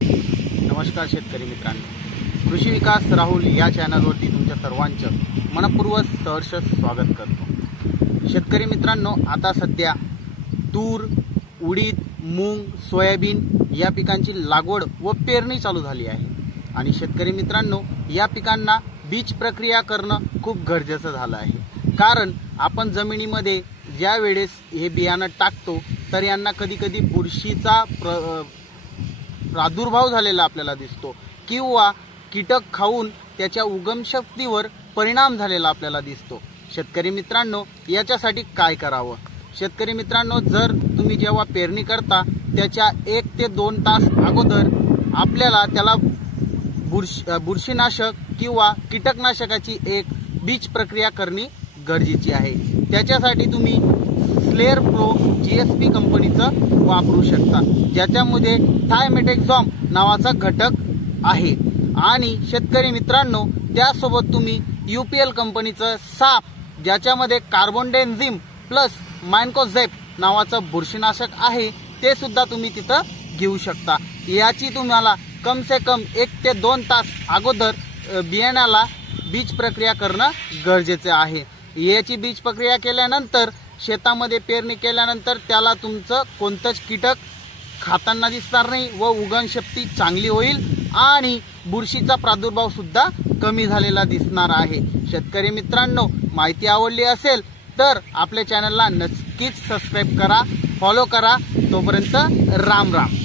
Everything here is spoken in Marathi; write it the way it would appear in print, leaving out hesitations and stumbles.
नमस्कार शेतकरी मित्रांनो, कृषी विकास राहुल या चॅनलवरती तुमच्या सर्वांचं मनपूर्वक सहर्ष स्वागत करतो। शेतकरी मित्रांनो, आता सध्या तूर, उडीद, मूग, सोयाबीन या पिकांची लागवड व पेरणी चालू झाली आहे आणि शेतकरी मित्रांनो, या पिकांना बीज प्रक्रिया करणं खूप गरजेचं झालं आहे। कारण आपण जमिनीमध्ये ज्या वेळेस हे बियाणं टाकतो तर यांना कधी-कधी बुरशीचा प्रादुर्भाव झालेला आपल्याला दिसतो किंवा कीटक खाऊन त्याच्या उगमशक्तीवर परिणाम झालेला आपल्याला दिसतो। शेतकरी मित्रांनो, याच्यासाठी काय करावं? शेतकरी मित्रांनो, जर तुम्ही जेव्हा पेरणी करता त्याच्या 1 ते 2 तास अगोदर आपल्याला त्याला बुरशीनाशक किंवा कीटकनाशकाची एक बीज प्रक्रिया करणे गरजेची आहे। त्याच्यासाठी तुम्ही स्लेअर प्रो जीएसपी कंपनीचं वापरू शकता, ज्याच्यामध्ये थायमेटॅक्झॉम नावाचा घटक आहे। आणि शेतकरी मित्रांनो, त्यासोबत तुम्ही यूपीएल कंपनीचं साप, ज्याच्यामध्ये कार्बोडेन्झिम प्लस मायकोझेप नावाचं बुरशीनाशक आहे, ते सुद्धा तुम्ही तिथं घेऊ शकता। याची तुम्हाला कम से कम 1 ते 2 तास अगोदर बियाण्याला बीज प्रक्रिया करणं गरजेचे आहे। याची बीज प्रक्रिया केल्यानंतर शेतामध्ये पेरणी केल्यानंतर त्याला तुमचं कोणतंच कीटक खाताना दिसणार नाही व उगवणशक्ती चांगली होईल आणि बुरशीचा प्रादुर्भाव सुद्धा कमी झालेला दिसणार आहे। शेतकरी मित्रांनो, माहिती आवडली असेल तर आपल्या चॅनलला नक्कीच सबस्क्राइब करा, फॉलो करा। तोपर्यंत राम राम।